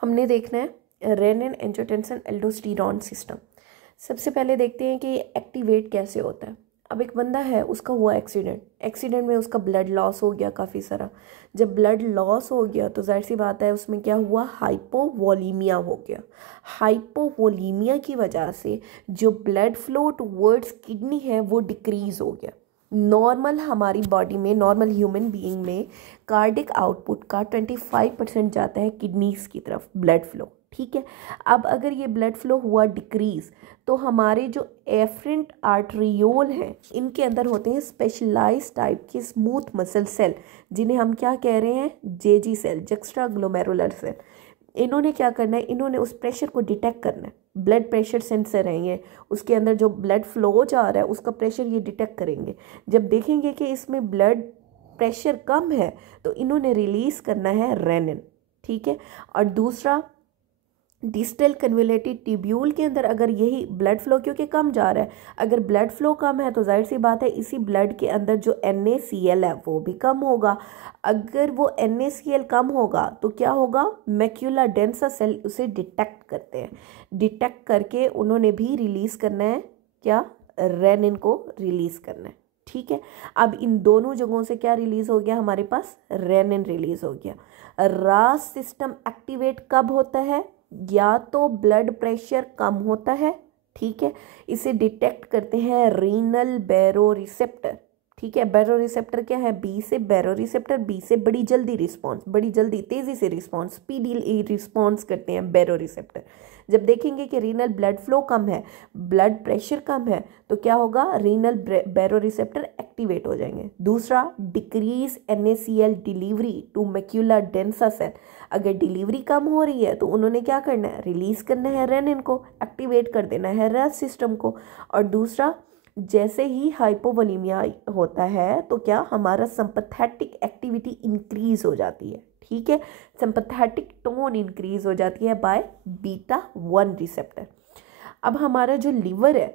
हमने देखना है रेनिन एंजियोटेंसिन एल्डोस्टेरोन सिस्टम। सबसे पहले देखते हैं कि ये एक्टिवेट कैसे होता है। अब एक बंदा है, उसका हुआ एक्सीडेंट में उसका ब्लड लॉस हो गया काफ़ी सारा। जब ब्लड लॉस हो गया तो जाहिर सी बात है उसमें क्या हुआ, हाइपोवोलीमिया हो गया। हाइपोवोलीमिया की वजह से जो ब्लड फ्लो टुवर्ड्स किडनी है वो डिक्रीज हो गया। नॉर्मल हमारी बॉडी में, नॉर्मल ह्यूमन बीइंग में कार्डिक आउटपुट का 25% जाता है किडनीज की तरफ ब्लड फ्लो, ठीक है। अब अगर ये ब्लड फ्लो हुआ डिक्रीज तो हमारे जो एफरेंट आर्टरियोल हैं इनके अंदर होते हैं स्पेशलाइज्ड टाइप के स्मूथ मसल सेल, जिन्हें हम क्या कह रहे हैं, JG cell, juxtaglomerular cell. इन्होंने क्या करना है, इन्होंने उस प्रेशर को डिटेक्ट करना है। ब्लड प्रेशर सेंसर है ये, उसके अंदर जो ब्लड फ्लो जा रहा है उसका प्रेशर ये डिटेक्ट करेंगे। जब देखेंगे कि इसमें ब्लड प्रेशर कम है तो इन्होंने रिलीज करना है रेनिन, ठीक है। और दूसरा, डिस्टल कन्वोल्यूटेड ट्यूब्यूल के अंदर अगर यही ब्लड फ्लो क्योंकि कम जा रहा है, अगर ब्लड फ्लो कम है तो जाहिर सी बात है इसी ब्लड के अंदर जो NaCl है वो भी कम होगा। अगर वो NaCl कम होगा तो क्या होगा, मैक्यूला डेंसा सेल उसे डिटेक्ट करते हैं। डिटेक्ट करके उन्होंने भी रिलीज़ करना है, क्या, रेनिन को रिलीज़ करना है, ठीक है। अब इन दोनों जगहों से क्या रिलीज़ हो गया, हमारे पास रेनिन रिलीज़ हो गया। रास सिस्टम एक्टिवेट कब होता है, या तो ब्लड प्रेशर कम होता है, ठीक है, इसे डिटेक्ट करते हैं रीनल बैरो रिसेप्टर, ठीक है। बैरो रिसेप्टर क्या है, बी से बैरो रिसेप्टर, बी से बड़ी जल्दी रिस्पॉन्स, बड़ी जल्दी तेजी से रिस्पॉन्स, स्पीडी रिस्पॉन्स करते हैं बैरो रिसेप्टर। जब देखेंगे कि रीनल ब्लड फ्लो कम है, ब्लड प्रेशर कम है, तो क्या होगा, रीनल बैरो रिसेप्टर एक्टिवेट हो जाएंगे। दूसरा, decrease NaCl delivery to macula densa cell. अगर डिलीवरी कम हो रही है तो उन्होंने क्या करना है, रिलीज करना है रेनिन को, एक्टिवेट कर देना है रस सिस्टम को। और दूसरा, जैसे ही हाइपोवोलीमिया होता है तो क्या, हमारा सिंपैथेटिक एक्टिविटी इंक्रीज हो जाती है, ठीक है। सिंपैथेटिक टोन इंक्रीज हो जाती है बाय β1 रिसेप्टर। अब हमारा जो लीवर है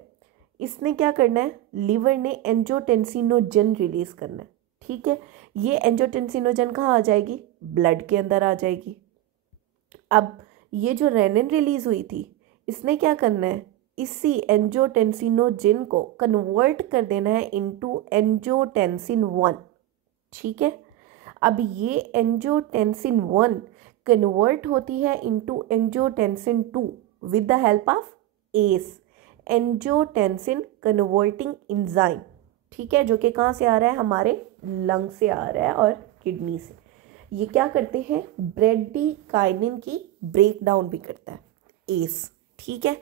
इसने क्या करना है, लीवर ने एंजियोटेंसिनोजन रिलीज करना है, ठीक है। ये एंजियोटेंसिनोजन कहाँ आ जाएगी, ब्लड के अंदर आ जाएगी। अब ये जो रेनिन रिलीज हुई थी इसने क्या करना है, इसी एंजियोटेंसिनोजन को कन्वर्ट कर देना है इनटू एंजियोटेंसिन 1, ठीक है। अब ये एंजियोटेंसिन 1 कन्वर्ट होती है into angiotensin 2 with the help of S, angiotensin converting enzyme, ठीक है, जो कि कहाँ से आ रहा है, हमारे लंग से आ रहा है और किडनी से। ये क्या करते हैं, ब्रेडिकाइनिन की ब्रेक डाउन भी करता है एस, ठीक है।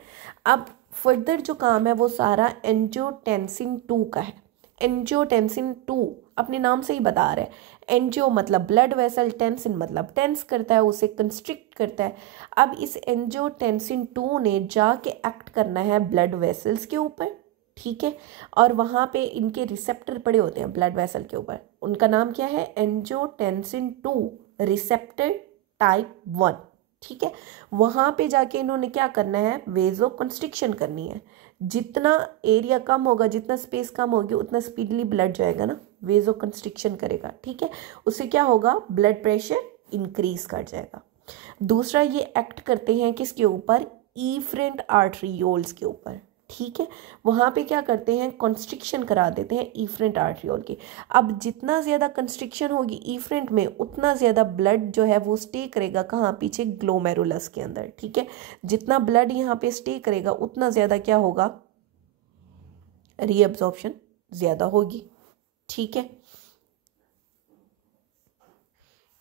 अब फर्दर जो काम है वो सारा एंजियोटेंसिन 2 का है। एंजियोटेंसिन 2 अपने नाम से ही बता रहा है, एंजियो मतलब ब्लड वेसल, टेंसिन मतलब टेंस करता है, उसे कंस्ट्रिक्ट करता है। अब इस एंजियोटेंसिन 2 ने जाके एक्ट करना है ब्लड वेसल्स के ऊपर, ठीक है। और वहाँ पे इनके रिसेप्टर पड़े होते हैं ब्लड वेसल के ऊपर, उनका नाम क्या है, एंजियोटेंसिन 2 रिसेप्टर टाइप 1, ठीक है। वहाँ पे जाके इन्होंने क्या करना है, वेजो कंस्ट्रिक्शन करनी है। जितना एरिया कम होगा, जितना स्पेस कम होगी, उतना स्पीडली ब्लड जाएगा ना, वेजो कंस्ट्रिक्शन करेगा, ठीक है। उससे क्या होगा, ब्लड प्रेशर इंक्रीज कर जाएगा। दूसरा, ये एक्ट करते हैं किसके ऊपर, इफरेंट आर्टरियोल्स के ऊपर, ठीक है। वहाँ पे क्या करते हैं, कंस्ट्रिक्शन करा देते हैं इफरेंट आर्टरियोल की। अब जितना ज़्यादा कंस्ट्रिक्शन होगी इफरेंट में, उतना ज़्यादा ब्लड जो है वो स्टे करेगा कहाँ, पीछे ग्लोमेरुलस के अंदर, ठीक है। जितना ब्लड यहाँ पे स्टे करेगा उतना ज़्यादा क्या होगा, रीअब्जॉर्प्शन ज़्यादा होगी, ठीक है।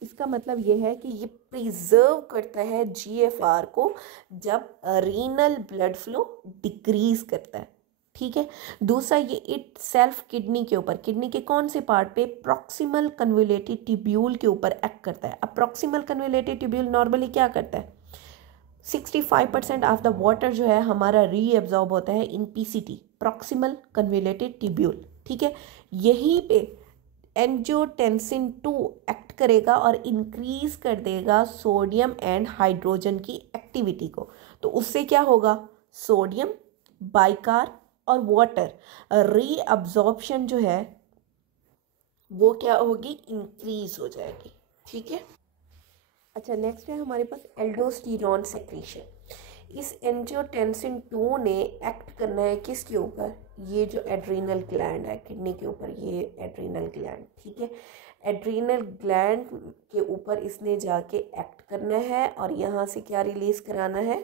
इसका मतलब ये है कि ये प्रिजर्व करता है GFR को जब रीनल ब्लड फ्लो डिक्रीज करता है, ठीक है। दूसरा, ये इट सेल्फ किडनी के ऊपर, किडनी के कौन से पार्ट पे, प्रॉक्सिमल कन्वोल्यूटेड ट्यूब्यूल के ऊपर एक्ट करता है। अब प्रॉक्सिमल कन्वोल्यूटेड ट्यूब्यूल नॉर्मली क्या करता है, 65% ऑफ द वाटर जो है हमारा रीअब्जॉर्ब होता है इन PCT, प्रॉक्सिमल कन्वोल्यूटेड ट्यूब्यूल, ठीक है। यहीं पे एंजियोटेंसिन 2 एक्ट करेगा और इंक्रीज कर देगा सोडियम एंड हाइड्रोजन की एक्टिविटी को। तो उससे क्या होगा, सोडियम, बाइकार और वाटर रीअब्जॉर्प्शन जो है वो क्या होगी, इंक्रीज हो जाएगी, ठीक है। अच्छा, नेक्स्ट है हमारे पास एल्डोस्टेरोन सेक्रीशन। इस एंजियोटेंसिन 2 ने एक्ट करना है किसके ऊपर, ये जो एड्रीनल ग्लैंड है किडनी के ऊपर, ये एड्रीनल ग्लैंड, ठीक है, एड्रीनल ग्लैंड के ऊपर इसने जाके एक्ट करना है और यहाँ से क्या रिलीज कराना है,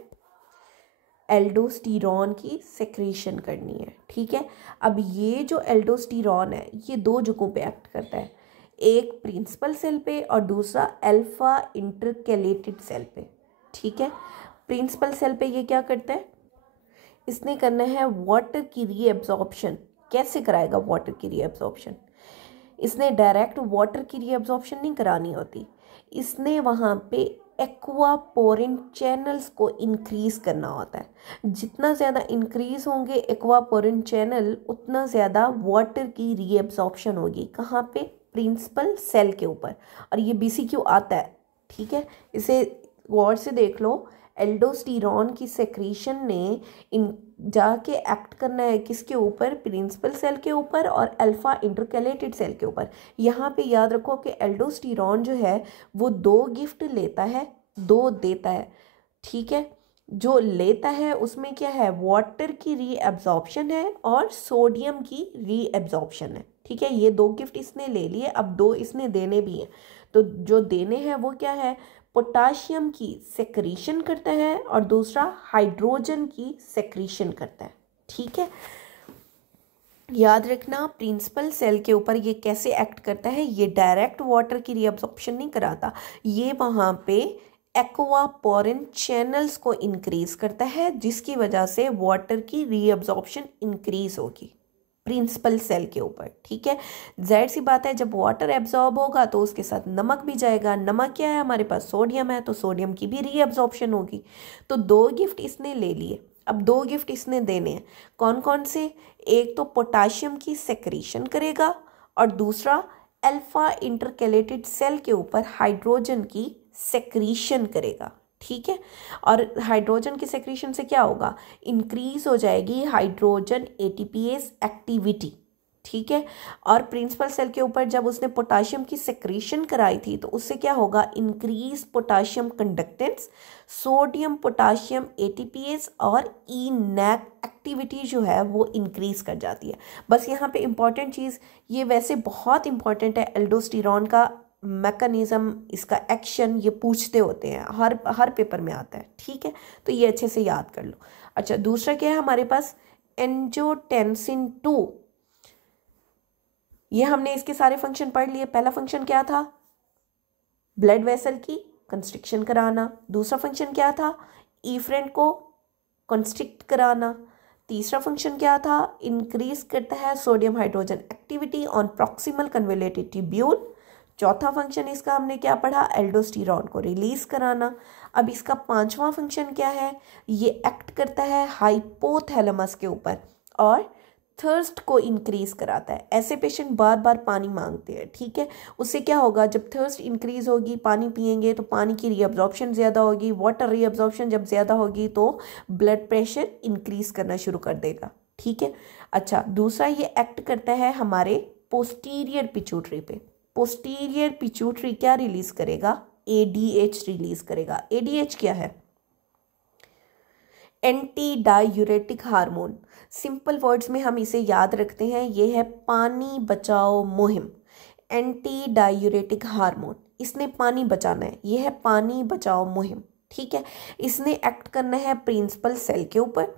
एल्डोस्टेरोन की सेक्रीशन करनी है, ठीक है। अब ये जो एल्डोस्टेरोन है ये दो जगहों पे एक्ट करता है, एक प्रिंसिपल सेल पे और दूसरा अल्फा इंटरकैलेटेड सेल पे, ठीक है। प्रिंसिपल सेल पे ये क्या करता है, इसने करना है वाटर की रीअब्जॉर्प्शन। कैसे कराएगा वाटर की रीअब्जॉर्प्शन, इसने डायरेक्ट वाटर की रीअब्जॉर्प्शन नहीं करानी होती, इसने वहाँ पे एक्वापोरिन चैनल्स को इंक्रीज करना होता है। जितना ज़्यादा इंक्रीज होंगे एक्वापोरिन चैनल, उतना ज़्यादा वाटर की रीअब्जॉर्प्शन होगी। कहाँ पे, प्रिंसिपल सेल के ऊपर। और ये BCQ आता है, ठीक है, इसे गौर से देख लो। एल्डोस्टेरोन की सेक्रीशन ने इन जाके एक्ट करना है किसके ऊपर, प्रिंसिपल सेल के ऊपर और अल्फा इंटरकैलेटेड सेल के ऊपर। यहाँ पे याद रखो कि एल्डोस्टेरोन जो है वो 2 गिफ्ट लेता है, 2 देता है, ठीक है। जो लेता है उसमें क्या है, वाटर की रीअब्जॉर्प्शन है और सोडियम की रीअब्जॉर्प्शन है, ठीक है। ये 2 गिफ्ट इसने ले लिए, अब 2 इसने देने भी हैं। तो जो देने हैं वो क्या है, पोटाशियम की सेक्रीशन करता है और दूसरा हाइड्रोजन की सेक्रीशन करता है, ठीक है। याद रखना प्रिंसिपल सेल के ऊपर ये कैसे एक्ट करता है, ये डायरेक्ट वाटर की रीअब्जॉर्प्शन नहीं कराता, ये वहाँ पे एक्वापोरिन चैनल्स को इंक्रीज करता है जिसकी वजह से वाटर की रीअब्जॉर्प्शन इंक्रीज होगी प्रिंसिपल सेल के ऊपर, ठीक है। जाहिर सी बात है जब वाटर एब्जॉर्ब होगा तो उसके साथ नमक भी जाएगा, नमक क्या है हमारे पास, सोडियम है, तो सोडियम की भी रीअब्जॉर्प्शन होगी। तो 2 गिफ्ट इसने ले लिए, अब 2 गिफ्ट इसने देने हैं, कौन कौन से, एक तो पोटाशियम की सेक्रीशन करेगा और दूसरा अल्फा इंटरकैलेटेड सेल के ऊपर हाइड्रोजन की सेक्रीशन करेगा, ठीक है। और हाइड्रोजन की सेक्रीशन से क्या होगा, इंक्रीज हो जाएगी हाइड्रोजन ATPase एक्टिविटी, ठीक है। और प्रिंसिपल सेल के ऊपर जब उसने पोटाशियम की सेक्रीशन कराई थी तो उससे क्या होगा, increase potassium conductance, sodium potassium ATPase और ENaC एक्टिविटी जो है वो इंक्रीज कर जाती है। बस यहाँ पे इंपॉर्टेंट चीज़, ये वैसे बहुत इंपॉर्टेंट है, एल्डोस्टेरोन का मैकेनिज्म, इसका एक्शन, ये पूछते होते हैं, हर पेपर में आता है, ठीक है। तो ये अच्छे से याद कर लो। अच्छा, दूसरा क्या है हमारे पास, एंजियोटेंसिन 2। ये हमने इसके सारे फंक्शन पढ़ लिए। पहला फंक्शन क्या था, ब्लड वेसल की कंस्ट्रिक्शन कराना। दूसरा फंक्शन क्या था, इफ्रेंट को कंस्ट्रिक्ट कराना। तीसरा फंक्शन क्या था, इंक्रीज करता है sodium hydrogen activity on proximal convoluted tubule. चौथा फंक्शन इसका हमने क्या पढ़ा, एल्डोस्टेरोन को रिलीज कराना। अब इसका 5वां फंक्शन क्या है, ये एक्ट करता है हाइपोथैलेमस के ऊपर और थर्स्ट को इंक्रीज कराता है। ऐसे पेशेंट बार बार पानी मांगते हैं, ठीक है। उससे क्या होगा, जब थर्स्ट इंक्रीज होगी, पानी पिएंगे तो पानी की रीअब्जॉर्प्शन ज़्यादा होगी, वाटर रीअब्जॉर्प्शन जब ज़्यादा होगी तो ब्लड प्रेशर इंक्रीज करना शुरू कर देगा, ठीक है। अच्छा, दूसरा ये एक्ट करता है हमारे पोस्टीरियर पिट्यूटरी पे। पोस्टीरियर पिट्यूटरी क्या रिलीज करेगा, ADH रिलीज करेगा। ADH क्या है, anti diuretic hormone. Simple words में हम इसे याद रखते हैं, ये है पानी बचाओ मुहिम। एंटी डायूरेटिक हार्मोन, इसने पानी बचाना है, ये है पानी बचाओ मुहिम, ठीक है। इसने एक्ट करना है प्रिंसिपल सेल के ऊपर।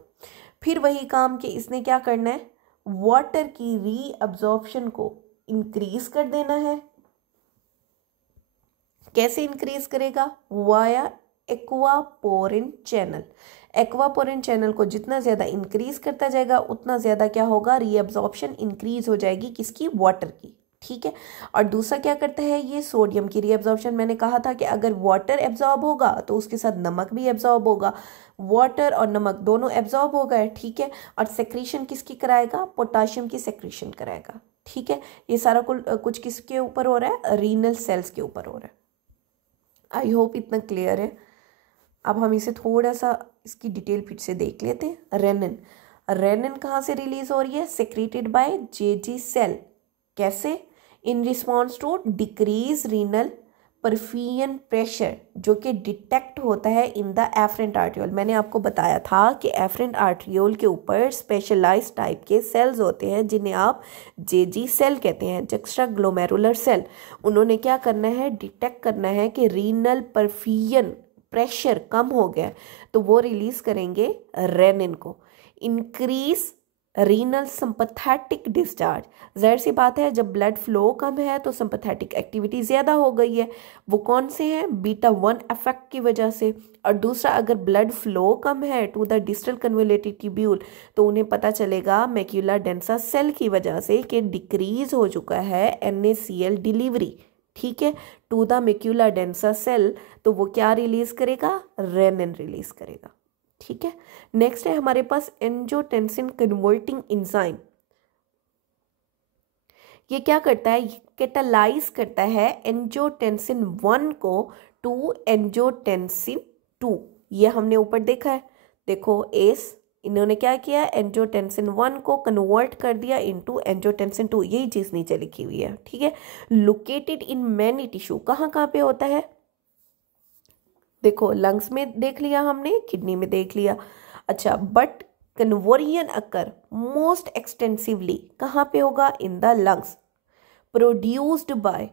फिर वही काम कि इसने क्या करना है, वाटर की रीअब्जॉर्प्शन को इंक्रीज कर देना है। कैसे इंक्रीज करेगा, via aquaporin channel. Aquaporin channel को जितना ज़्यादा इंक्रीज करता जाएगा उतना ज़्यादा क्या होगा, रीअब्जॉर्प्शन इंक्रीज हो जाएगी, किसकी, वाटर की, ठीक है। और दूसरा क्या करता है, ये सोडियम की रीअब्जॉर्प्शन। मैंने कहा था कि अगर वाटर एब्जॉर्ब होगा तो उसके साथ नमक भी एब्जॉर्ब होगा, वाटर और नमक दोनों एब्जॉर्ब हो गए, ठीक है। और सेक्रीशन किसकी कराएगा, पोटाशियम की सेक्रीशन कराएगा, ठीक है। ये सारा कुछ किसके ऊपर हो रहा है, रीनल सेल्स के ऊपर हो रहा है। आई होप इतना क्लियर है। अब हम इसे थोड़ा सा इसकी डिटेल फिर से देख लेते हैं। रेनिन, रेनिन कहाँ से रिलीज हो रही है, सेक्रेटेड बाय JG सेल। कैसे, in response to decrease renal perfusion pressure जो कि डिटेक्ट होता है इन द एफरेंट आर्ट्रियोल। मैंने आपको बताया था कि एफरेंट आर्ट्रियोल के ऊपर स्पेशलाइज्ड टाइप के सेल्स होते हैं जिन्हें आप जेजी सेल कहते हैं, जक्स्ट्रा ग्लोमेरुलर सेल। उन्होंने क्या करना है, डिटेक्ट करना है कि रीनल परफियन प्रेशर कम हो गया, तो वो रिलीज करेंगे रेनिन को। इंक्रीज रीनल सिंपैथेटिक डिस्चार्ज, जाहिर सी बात है जब ब्लड फ्लो कम है तो सिंपैथेटिक एक्टिविटी ज़्यादा हो गई है। वो कौन से हैं, बीटा 1 इफेक्ट की वजह से। और दूसरा, अगर ब्लड फ्लो कम है to the distal convoluted tubule तो उन्हें पता चलेगा मैक्यूला डेंसा सेल की वजह से कि डिक्रीज हो चुका है NaCl डिलीवरी, ठीक है, to the macula densa cell. तो वो क्या रिलीज करेगा, रेनिन रिलीज करेगा, ठीक है। नेक्स्ट है हमारे पास एंजियोटेंसिन कन्वर्टिंग एंजाइम। ये क्या करता है, कैटालाइज करता है एंजियोटेंसिन 1 को टू एंजियोटेंसिन 2। ये हमने ऊपर देखा है, देखो एस, इन्होंने क्या किया, एंजियोटेंसिन 1 को कन्वर्ट कर दिया इनटू एंजियोटेंसिन 2। यही चीज नीचे लिखी हुई है, ठीक है। लोकेटेड इन मैनी टिश्यू, कहाँ कहाँ पे होता है, देखो लंग्स में देख लिया हमने, किडनी में देख लिया। अच्छा, but conversion occur most extensively कहाँ पे होगा, in the lungs. Produced by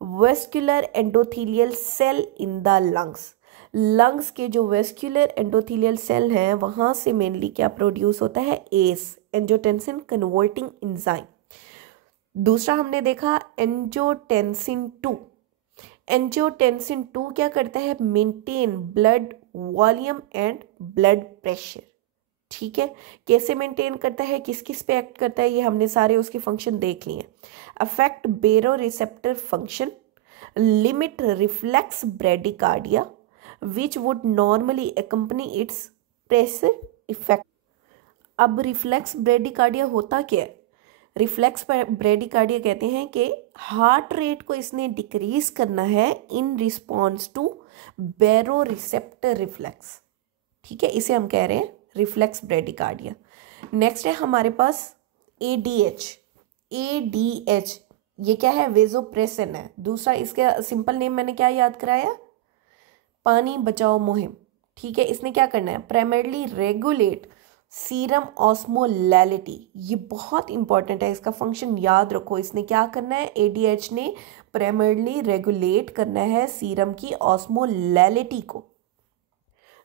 vascular endothelial cell in the lungs. Lungs के जो वेस्कुलर एंडोथेलियल सेल हैं वहाँ से मेनली क्या प्रोड्यूस होता है, एस, एंजियोटेंसिन कन्वर्टिंग एंजाइम। दूसरा हमने देखा एंजियोटेंसिन 2। एंजियोटेंसिन 2 क्या करता है, maintain blood volume and blood pressure, ठीक है। कैसे मेंटेन करता है, किस किस पे एक्ट करता है, ये हमने सारे उसके फंक्शन देख लिए। अफेक्ट बेरो receptor function, limit reflex bradycardia which would normally accompany it's pressure effect. अब रिफ्लेक्स ब्रेडिकार्डिया होता क्या है, रिफ्लेक्स ब्रेडिकार्डिया कहते हैं कि हार्ट रेट को इसने डिक्रीज करना है इन रिस्पॉन्स टू बेरो रिसेप्टर रिफ्लेक्स, ठीक है, इसे हम कह रहे हैं रिफ्लेक्स ब्रेडिकार्डिया। नेक्स्ट है हमारे पास ADH। ADH ये क्या है, वेजोप्रेसिन है। दूसरा इसका सिंपल नेम मैंने क्या याद कराया, पानी बचाओ मुहिम, ठीक है। इसने क्या करना है, प्राइमरली रेगुलेट सीरम ऑस्मोलैलिटी। ये बहुत इंपॉर्टेंट है, इसका फंक्शन याद रखो। इसने क्या करना है, ADH ने प्राइमरली रेगुलेट करना है सीरम की ऑस्मोलैलिटी को।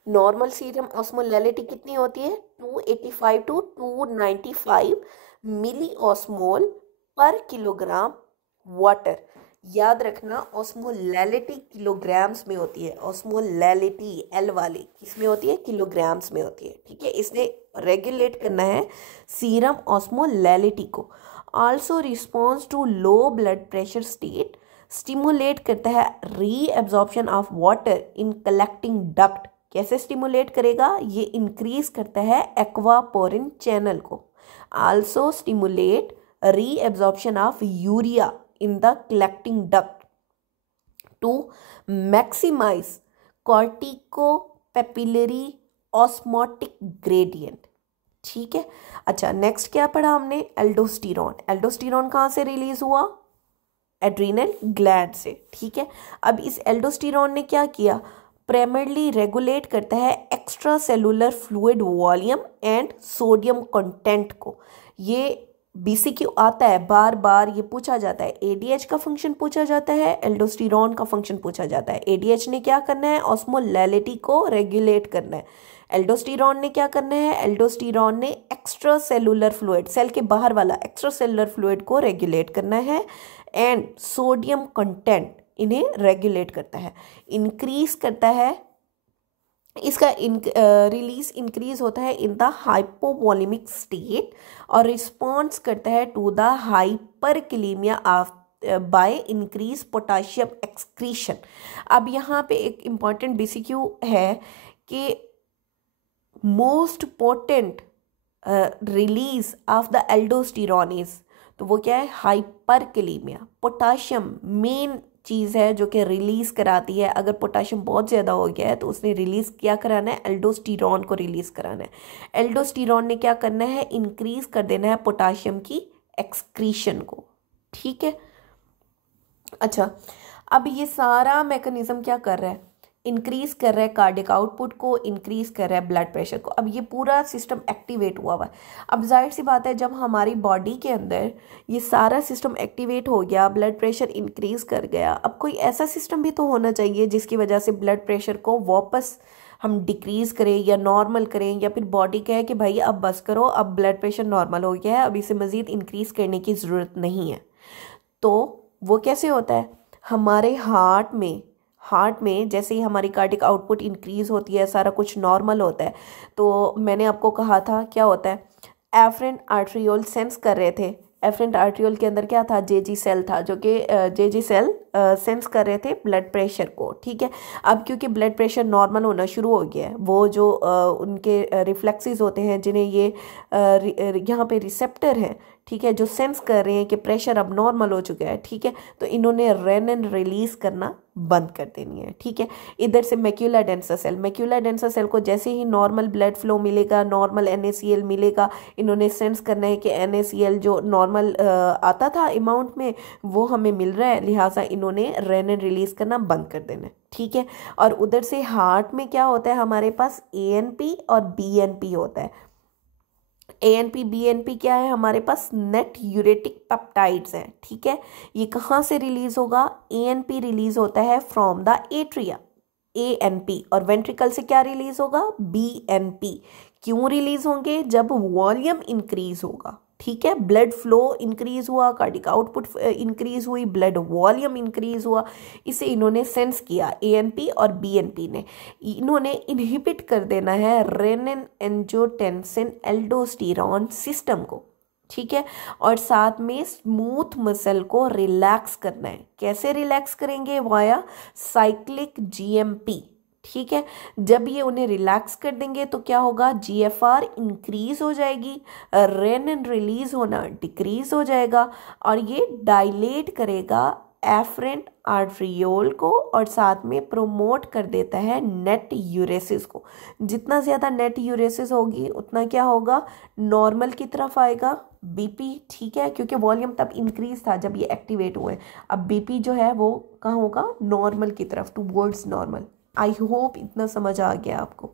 नॉर्मल सीरम ऑस्मोलैलिटी कितनी होती है, 285 टू 295 मिली ऑस्मोल पर किलोग्राम वाटर। याद रखना ऑस्मोलैलिटी किलोग्राम्स में होती है, ऑस्मोलैलिटी एल वाली किसमें होती है, किलोग्राम्स में होती है, ठीक है। इसने रेगुलेट करना है सीरम ऑस्मोलैलिटी को। Also response to low blood pressure state, stimulate करता है reabsorption of water in collecting duct. कैसे स्टिमुलेट करेगा, ये इंक्रीज करता है एक्वापोरिन चैनल को। Also stimulate reabsorption of urea in the collecting duct to maximize corticopapillary osmotic gradient, ठीक है। अच्छा, नेक्स्ट क्या पढ़ा हमने, एल्डोस्टेरॉन। एल्डोस्टेरॉन कहाँ से रिलीज हुआ, एड्रीनल ग्लैंड से, ठीक है। अब इस एल्डोस्टेरॉन ने क्या किया, प्राइमरली रेगुलेट करता है extra cellular fluid volume and sodium content को। ये BCQ आता है, बार बार ये पूछा जाता है। ADH का फंक्शन पूछा जाता है, एल्डोस्टेरॉन का फंक्शन पूछा जाता है। ADH ने क्या करना है, ऑस्मोलैलिटी को रेगुलेट करना है। एल्डोस्टेरॉन ने क्या करना है, एल्डोस्टेरॉन ने एक्स्ट्रा सेलुलर फ्लूइड, सेल के बाहर वाला एक्स्ट्रा सेलुलर फ्लूइड को रेगुलेट करना है एंड सोडियम कंटेंट इन्हें रेगुलेट करता है, इंक्रीज करता है। इसका रिलीज इंक्रीज होता है इन द हाइपोवॉल्यूमिक स्टेट और रिस्पॉन्स करता है to the hyperkalemia of by increase potassium excretion. अब यहाँ पे एक इम्पॉर्टेंट BCQ है कि most potent release of the aldosterone is, तो वो क्या है, हाइपरकलीमिया। पोटाशियम मेन चीज़ है जो कि रिलीज़ कराती है। अगर पोटाशियम बहुत ज़्यादा हो गया है तो उसने रिलीज़ क्या कराना है, एल्डोस्टेरॉन को रिलीज़ कराना है। एल्डोस्टेरॉन ने क्या करना है, इंक्रीज कर देना है पोटाशियम की एक्सक्रीशन को, ठीक है। अच्छा, अब ये सारा मैकेनिज्म क्या कर रहा है, इंक्रीज कर रहा है कार्डिक आउटपुट को, इंक्रीज कर रहा है ब्लड प्रेशर को। अब ये पूरा सिस्टम एक्टिवेट हुआ हुआ है। अब जाहिर सी बात है, जब हमारी बॉडी के अंदर ये सारा सिस्टम एक्टिवेट हो गया, ब्लड प्रेशर इंक्रीज कर गया, अब कोई ऐसा सिस्टम भी तो होना चाहिए जिसकी वजह से ब्लड प्रेशर को वापस हम डिक्रीज़ करें या नॉर्मल करें, या फिर बॉडी कहे कि भाई अब बस करो, अब ब्लड प्रेशर नॉर्मल हो गया है, अब इसे मज़ीद इंक्रीज़ करने की ज़रूरत नहीं है। तो वो कैसे होता है, हमारे हार्ट में जैसे ही हमारी कार्डिक आउटपुट इंक्रीज़ होती है, सारा कुछ नॉर्मल होता है। तो मैंने आपको कहा था क्या होता है, एफरेंट आर्ट्रियोल सेंस कर रहे थे। एफरेंट आर्ट्रियोल के अंदर क्या था, जेजी सेल था, जो कि जेजी सेल सेंस कर रहे थे ब्लड प्रेशर को, ठीक है। अब क्योंकि ब्लड प्रेशर नॉर्मल होना शुरू हो गया है, वो जो उनके रिफ्लेक्सेस होते हैं, जिन्हें ये यहाँ पे रिसेप्टर हैं, ठीक है, जो सेंस कर रहे हैं कि प्रेशर अब नॉर्मल हो चुका है, ठीक है, तो इन्होंने रेनिन रिलीज करना बंद कर देनी है, ठीक है। इधर से मैक्यूला डेंसा सेल को जैसे ही नॉर्मल ब्लड फ्लो मिलेगा, नॉर्मल NaCl मिलेगा, इन्होंने सेंस करना है कि NaCl जो नॉर्मल आता था अमाउंट में वो हमें मिल रहा है, लिहाजा इन्होंने रेनिन रिलीज करना बंद कर देना है, ठीक है। और उधर से हार्ट में क्या होता है, हमारे पास ANP और BNP होता है। ANP BNP क्या है, हमारे पास नेट यूरेटिक पेप्टाइड्स हैं, ठीक है। ये कहाँ से रिलीज होगा, ANP रिलीज होता है फ्रॉम द एट्रिया, ANP, और वेंट्रिकल से क्या रिलीज होगा, BNP। क्यों रिलीज होंगे, जब वॉल्यूम इंक्रीज होगा, ठीक है, ब्लड फ्लो इंक्रीज हुआ, कार्डिक आउटपुट इंक्रीज हुई, ब्लड वॉल्यूम इंक्रीज हुआ, इसे इन्होंने सेंस किया ANP और BNP ने। इन्होंने इनहिबिट कर देना है रेनिन एंजियोटेंसिन एल्डोस्टेरॉन सिस्टम को, ठीक है, और साथ में स्मूथ मसल को रिलैक्स करना है। कैसे रिलैक्स करेंगे, वाया साइक्लिक GMP, ठीक है। जब ये उन्हें रिलैक्स कर देंगे तो क्या होगा, GFR इंक्रीज हो जाएगी, रेनिन रिलीज होना डिक्रीज हो जाएगा, और ये डायलेट करेगा एफरेंट आर्ट्रियोल को, और साथ में प्रोमोट कर देता है नेट यूरेसिस को। जितना ज़्यादा नेट यूरेसिस होगी उतना क्या होगा, नॉर्मल की तरफ आएगा BP, ठीक है, क्योंकि वॉल्यूम तब इंक्रीज था जब ये एक्टिवेट हुए। अब BP जो है वो कहाँ होगा, नॉर्मल की तरफ, टूवर्ड्स नॉर्मल। आई होप इतना समझ आ गया आपको।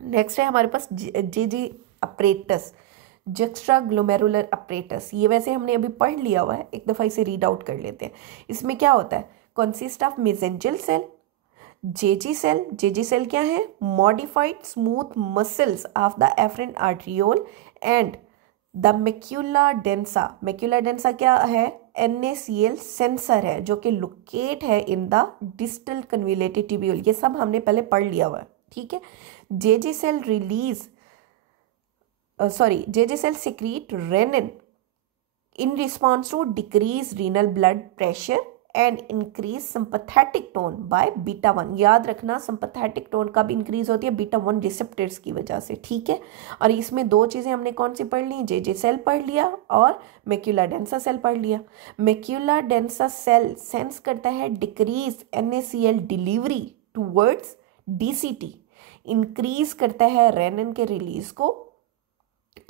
नेक्स्ट है हमारे पास JG apparatus, juxta glomerular apparatus. ये वैसे हमने अभी पढ़ लिया हुआ है, एक दफ़ा इसे रीड आउट कर लेते हैं। इसमें क्या होता है, consist of mesangial cell, JG cell क्या है, modified smooth muscles of the afferent arteriole and the macula densa क्या है, NaCl सेंसर है, जो कि लोकेट है in the distal convoluted tubule. ये सब हमने पहले पढ़ लिया हुआ है, ठीक है। JG cell secrete renin in response to decreased renal blood pressure and increase sympathetic tone by beta 1। याद रखना sympathetic tone कब इंक्रीज होती है, beta 1 रिसेप्टर्स की वजह से, ठीक है। और इसमें दो चीज़ें हमने कौन सी पढ़ ली, JJ सेल पढ़ लिया और मैक्यूला डेंसा सेल पढ़ लिया। मैक्यूला डेंसा सेल सेंस करता है decrease NaCl delivery towards DCT, increase करता है रेनिन के रिलीज को,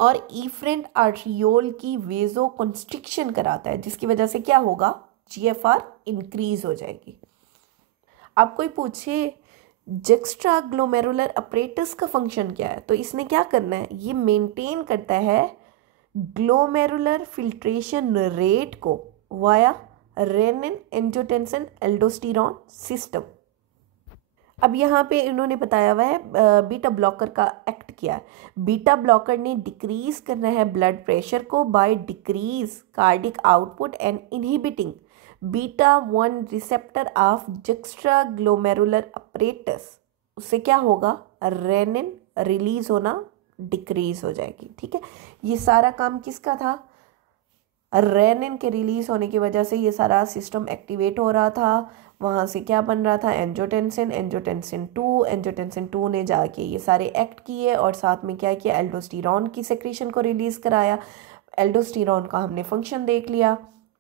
और इफरेंट आर्ट्रियोल की वेजो कंस्ट्रिक्शन कराता है, जिसकी वजह से क्या होगा, GFR इंक्रीज हो जाएगी। अब कोई पूछे जक्स्ट्रा ग्लोमेरुलर अपरेटस का फंक्शन क्या है, तो इसने क्या करना है, ये मेंटेन करता है ग्लोमेरुलर फिल्ट्रेशन रेट को via renin angiotensin aldosterone system. अब यहाँ पे इन्होंने बताया हुआ है बीटा ब्लॉकर का एक्ट किया है। बीटा ब्लॉकर ने डिक्रीज करना है ब्लड प्रेशर को by decrease cardiac output and inhibiting beta 1 receptor of juxta glomerular apparatus. उससे क्या होगा, रेनिन रिलीज होना डिक्रीज हो जाएगी, ठीक है। ये सारा काम किसका था, रेनिन के रिलीज होने की वजह से ये सारा सिस्टम एक्टिवेट हो रहा था। वहाँ से क्या बन रहा था, एंजियोटेंसिन 2 ने जाके ये सारे एक्ट किए, और साथ में क्या किया, एल्डोस्टेरॉन की सेक्रेशन को रिलीज कराया। एल्डोस्टेरॉन का हमने फंक्शन देख लिया,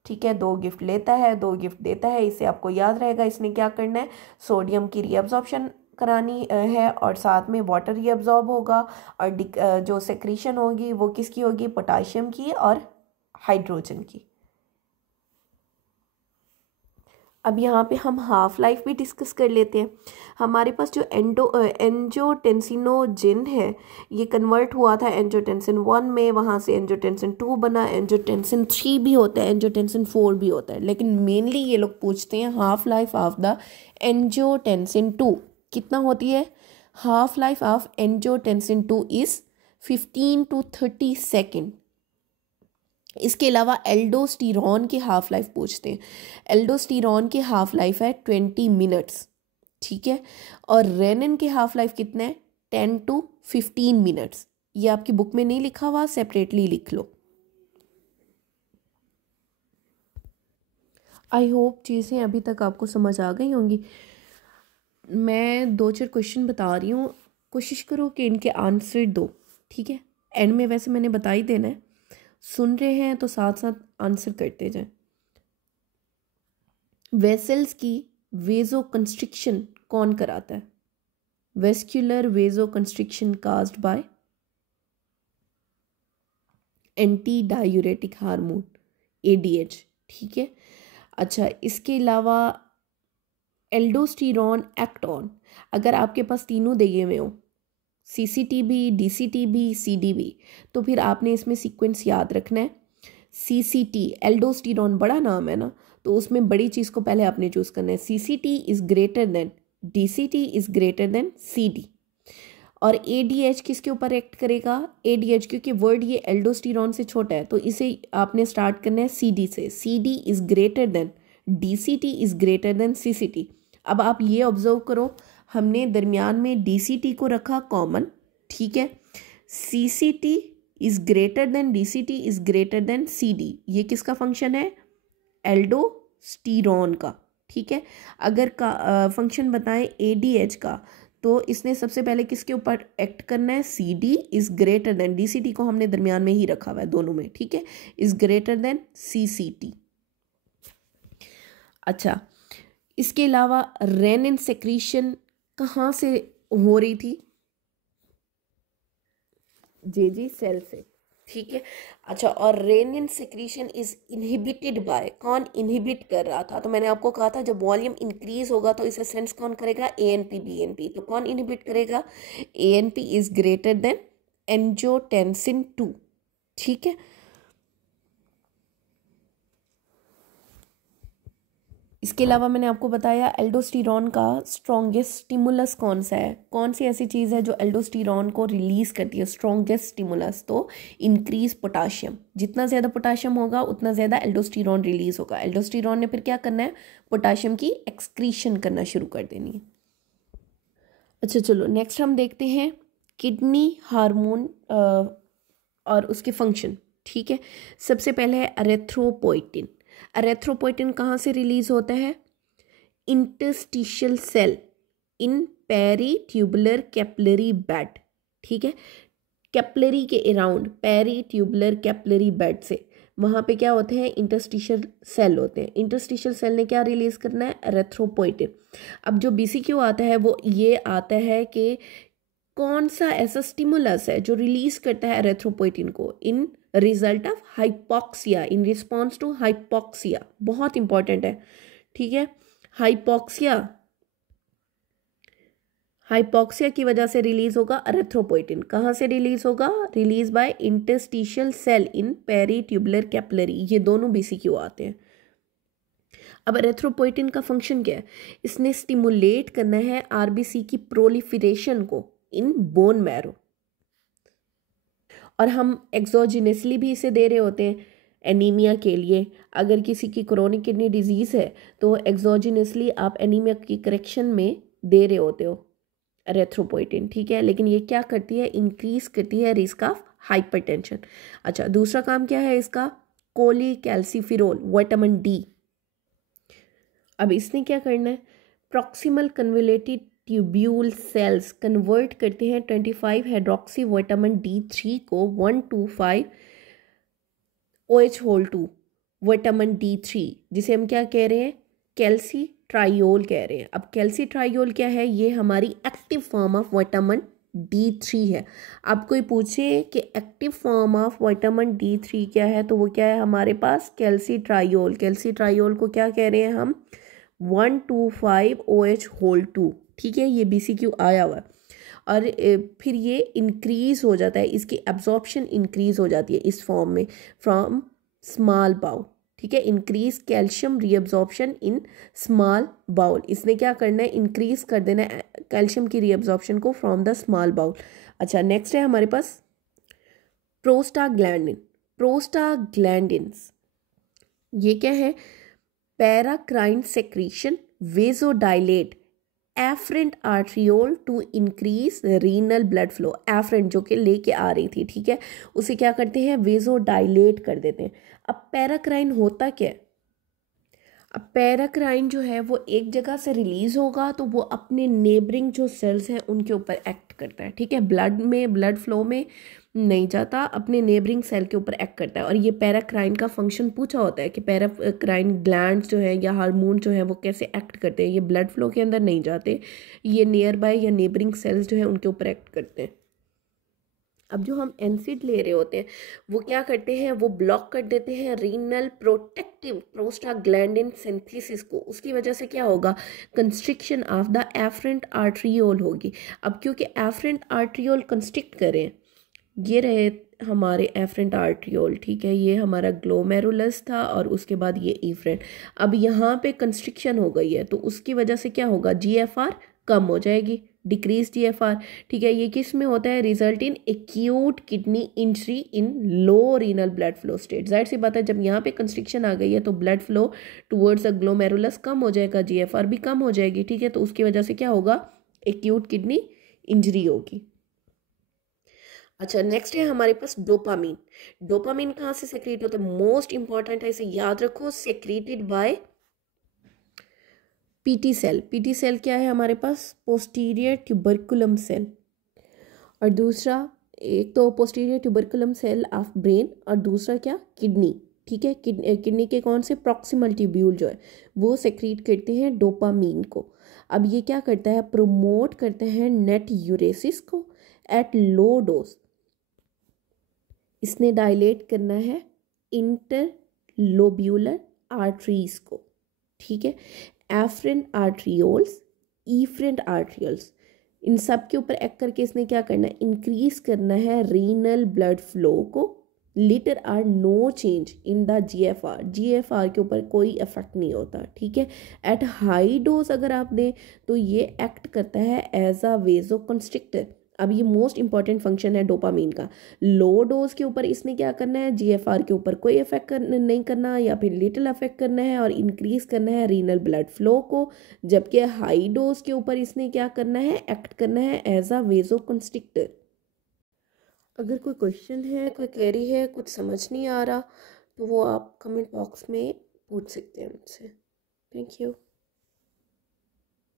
ठीक है। 2 गिफ्ट लेता है, 2 गिफ्ट देता है, इसे आपको याद रहेगा। इसने क्या करना है, सोडियम की रीअब्जॉर्प्शन करानी है, और साथ में वाटर रीअब्जॉर्ब होगा, और जो सेक्रेशन होगी वो किसकी होगी, पोटाशियम की और हाइड्रोजन की। अब यहाँ पे हम हाफ लाइफ भी डिस्कस कर लेते हैं। हमारे पास जो एंजियोटेंसिनोजिन है, ये कन्वर्ट हुआ था एंजियोटेंसिन 1 में, वहाँ से एंजियोटेंसिन 2 बना, एंजियोटेंसिन 3 भी होता है, एंजियोटेंसिन 4 भी होता है, लेकिन मेनली ये लोग पूछते हैं half life of the angiotensin 2 कितना होती है। Half life of angiotensin 2 is 15 to 30 second. इसके अलावा एल्डोस्टीरॉन की हाफ लाइफ पूछते हैं। एल्डोस्टीरॉन की हाफ लाइफ है 20 मिनट्स, ठीक है। और रेनिन की हाफ लाइफ कितना है, 10 to 15 मिनट्स। ये आपकी बुक में नहीं लिखा हुआ, सेपरेटली लिख लो। आई होप चीज़ें अभी तक आपको समझ आ गई होंगी। मैं 2-4 क्वेश्चन बता रही हूँ, कोशिश करो कि इनके आंसर दो, ठीक है। एंड में वैसे मैंने बता ही देना है, सुन रहे हैं तो साथ साथ आंसर करते जाएं। वेसल्स की वेजो कंस्ट्रिक्शन कौन कराता है। Vascular vasoconstriction caused by anti diuretic hormone ADH, ठीक है। अच्छा, इसके अलावा एल्डोस्टीरॉन एक्ट ऑन, अगर आपके पास तीनों दिए हुए हो, CCTB, DCTB, CDB, तो फिर आपने इसमें सीक्वेंस याद रखना है। CCT एल्डोस्टीरॉन बड़ा नाम है ना, तो उसमें बड़ी चीज़ को पहले आपने चूज़ करना है। CCT is greater than DCT is greater than CD। और ADH किसके ऊपर एक्ट करेगा, ADH, क्योंकि वर्ड ये एल्डोस्टीरॉन से छोटा है, तो इसे आपने स्टार्ट करना है CD से। CD is greater than DCT is greater than CCT। अब आप ये ऑब्जर्व करो, हमने दरमियान में DCT को रखा कॉमन, ठीक है। CCT is greater than DCT is greater than CD, ये किसका फंक्शन है, एल्डोस्टीरॉन का, ठीक है। अगर का फंक्शन बताएं ADH का, तो इसने सबसे पहले किसके ऊपर एक्ट करना है, CD is greater than, DCT को हमने दरमियान में ही रखा हुआ है दोनों में, ठीक है, इज़ ग्रेटर देन CCT। अच्छा, इसके अलावा रेनिन सेक्रीशन कहाँ से हो रही थी, JG सेल से, ठीक है। अच्छा, और renin secretion is inhibited by, कौन इनहिबिट कर रहा था, तो मैंने आपको कहा था जब वॉल्यूम इंक्रीज होगा तो इसे सेंस कौन करेगा, ANP BNP, तो कौन इनहिबिट करेगा, ANP is greater than angiotensin 2, ठीक है। इसके अलावा मैंने आपको बताया एल्डोस्टीरॉन का स्ट्रॉन्गेस्ट स्टिमुलस कौन सा है, कौन सी ऐसी चीज़ है जो एल्डोस्टीरॉन को रिलीज करती है, स्ट्रॉन्गेस्ट स्टिमुलस, तो इंक्रीज पोटाशियम। जितना ज़्यादा पोटाशियम होगा उतना ज़्यादा एल्डोस्टीरॉन रिलीज होगा। एल्डोस्टीरॉन ने फिर क्या करना है, पोटाशियम की एक्सक्रीशन करना शुरू कर देनी है। अच्छा चलो, नेक्स्ट हम देखते हैं किडनी हार्मोन और उसके फंक्शन, ठीक है। सबसे पहले है एरेथ्रोपोइटिन। एरेथ्रोपोइटिन कहाँ से रिलीज होता है, interstitial cell in peritubular capillary bed, ठीक है। कैपिलरी के अराउंड, पेरीट्यूबुलर कैपिलरी बेड से, वहाँ पे क्या होते हैं, इंटरस्टिशियल सेल होते हैं। इंटरस्टिशियल सेल ने क्या रिलीज करना है, एरेथ्रोपोइटिन। अब जो BCQ आता है वो ये आता है कि कौन सा ऐसा स्टिमुलस है जो रिलीज करता है एरेथ्रोपोइटिन को in result of hypoxia, in response to hypoxia, बहुत इंपॉर्टेंट है, ठीक है। हाइपोक्सिया, हाइपोक्सिया की वजह से रिलीज होगा एरेथ्रोपोइटिन। कहाँ से रिलीज होगा, release by interstitial cell in peritubular capillary, ये दोनों BCQ आते हैं। अब एरेथ्रोपोइटिन का फंक्शन क्या है, इसने स्टिमुलेट करना है RBC की प्रोलिफरेशन को इन बोन मैरो, और हम एक्सोजिनसली भी इसे दे रहे होते हैं एनीमिया के लिए। अगर किसी की क्रोनिक किडनी डिजीज़ है तो एक्सोजिनसली आप एनीमिया की करेक्शन में दे रहे होते हो एरेथ्रोपोइटिन, ठीक है। लेकिन ये क्या करती है, इंक्रीज करती है रिस्क ऑफ हाइपरटेंशन। अच्छा, दूसरा काम क्या है इसका, कोलीकैल्सिफेरॉल, विटामिन D। अब इसने क्या करना है, proximal convoluted tubule cells convert करते हैं 25 हाइड्रोक्सी विटामिन D3 को 125 OH2 विटामिन D3, जिसे हम क्या कह रहे हैं, कैल्सी ट्राइयोल कह रहे हैं। अब कैल्सी ट्राइयोल क्या है, ये हमारी active form of vitamin D3 है। आप कोई पूछे कि active form of vitamin D3 क्या है, तो वो क्या है हमारे पास, कैल्सी ट्राइयोल। कैल्सी ट्राइयोल को क्या कह रहे हैं हम, 125 OH होल 2, ठीक है, ये BCQ आया हुआ है। और फिर ये इंक्रीज हो जाता है, इसकी एब्जॉर्प्शन इंक्रीज हो जाती है इस फॉर्म में फ्रॉम स्मॉल बाउल, ठीक है, increase calcium reabsorption in small bowel. इसने क्या करना है, इंक्रीज कर देना है कैल्शियम की रीअब्जॉर्प्शन को फ्रॉम द स्मॉल बाउल। अच्छा, नेक्स्ट है हमारे पास प्रोस्टाग्लैंडिन। प्रोस्टाग्लैंडिन्स ये क्या है, paracrine secretion vasodilate afferent arteriole to increase renal blood flow. Afferent जो कि लेके आ रही थी, ठीक है, उसे क्या करते हैं, वेजोडाइलेट कर देते हैं। अब पैराक्राइन होता क्या है, अब पैराक्राइन जो है वो एक जगह से रिलीज होगा तो वो अपने नेबरिंग जो सेल्स हैं उनके ऊपर एक्ट करता है, ठीक है, ब्लड में, ब्लड फ्लो में नहीं जाता, अपने नेबरिंग सेल के ऊपर एक्ट करता है। और ये पैराक्राइन का फंक्शन पूछा होता है कि पैराक्राइन ग्लैंड्स जो है या हार्मोन जो है वो कैसे एक्ट करते हैं। ये ब्लड फ्लो के अंदर नहीं जाते, ये नियर बाय या नेबरिंग सेल्स जो है उनके ऊपर एक्ट करते हैं। अब जो हम एनसिड ले रहे होते हैं वो क्या करते हैं, वो ब्लॉक कर देते हैं रीनल प्रोटेक्टिव प्रोस्टाग्लैंडिन सिंथेसिस को। उसकी वजह से क्या होगा, constriction of the afferent arteriole होगी। अब क्योंकि एफरेंट आर्ट्रियोल कंस्ट्रिक्ट करें, ये रहे हमारे एफरेंट आर्ट्रियोल, ठीक है, ये हमारा ग्लोमेरुलस था और उसके बाद ये इफरेंट। अब यहाँ पे कंस्ट्रिक्शन हो गई है तो उसकी वजह से क्या होगा, GFR कम हो जाएगी, डिक्रीज GFR, ठीक है। ये किस में होता है, result in acute kidney injury in low renal blood flow state. जाहिर सी बात है जब यहाँ पे कंस्ट्रिक्शन आ गई है तो blood flow towards the glomerulus कम हो जाएगा, GFR भी कम हो जाएगी, ठीक है, तो उसकी वजह से क्या होगा, एक्यूट किडनी इंजरी होगी। अच्छा, नेक्स्ट है हमारे पास डोपामीन। डोपामीन कहाँ से सेक्रेट होता है, मोस्ट इंपॉर्टेंट है, इसे याद रखो, secreted by PT cell. PT cell क्या है हमारे पास, पोस्टीरियर ट्यूबरकुलम सेल। और दूसरा, एक तो posterior tuberculum cell of brain और दूसरा क्या, किडनी, ठीक है, किडनी के कौन से, प्रॉक्सिमल ट्यूब्यूल जो है वो सेक्रेट करते हैं डोपामीन को। अब ये क्या करता है, प्रोमोट करते हैं नेट यूरेसिस को एट लो डोज। इसने डायलेट करना है इंटरलोब्यूलर आर्टरीज को, ठीक है, एफरेंट आर्ट्रियोल्स, इफरेंट आर्ट्रियोल्स, इन सब के ऊपर एक्ट करके इसने क्या करना है, इंक्रीज करना है रीनल ब्लड फ्लो को। Little or no change in the GFR, GFR के ऊपर कोई इफेक्ट नहीं होता, ठीक है। एट हाई डोज अगर आप दें तो ये एक्ट करता है एज अ वेजो कंस्ट्रिक्टर। अब ये मोस्ट इंपॉर्टेंट फंक्शन है डोपामीन का। लो डोज के ऊपर इसने क्या करना है, GFR के ऊपर कोई इफेक्ट नहीं करना या फिर लिटिल इफेक्ट करना है और इंक्रीज करना है रीनल ब्लड फ्लो को। जबकि हाई डोज के ऊपर इसने क्या करना है, एक्ट करना है एज अ वेजो कंस्ट्रिक्टर। अगर कोई क्वेश्चन है, कोई क्वेरी है, कुछ समझ नहीं आ रहा तो वो आप कमेंट बॉक्स में पूछ सकते हैं मुझसे। Thank you.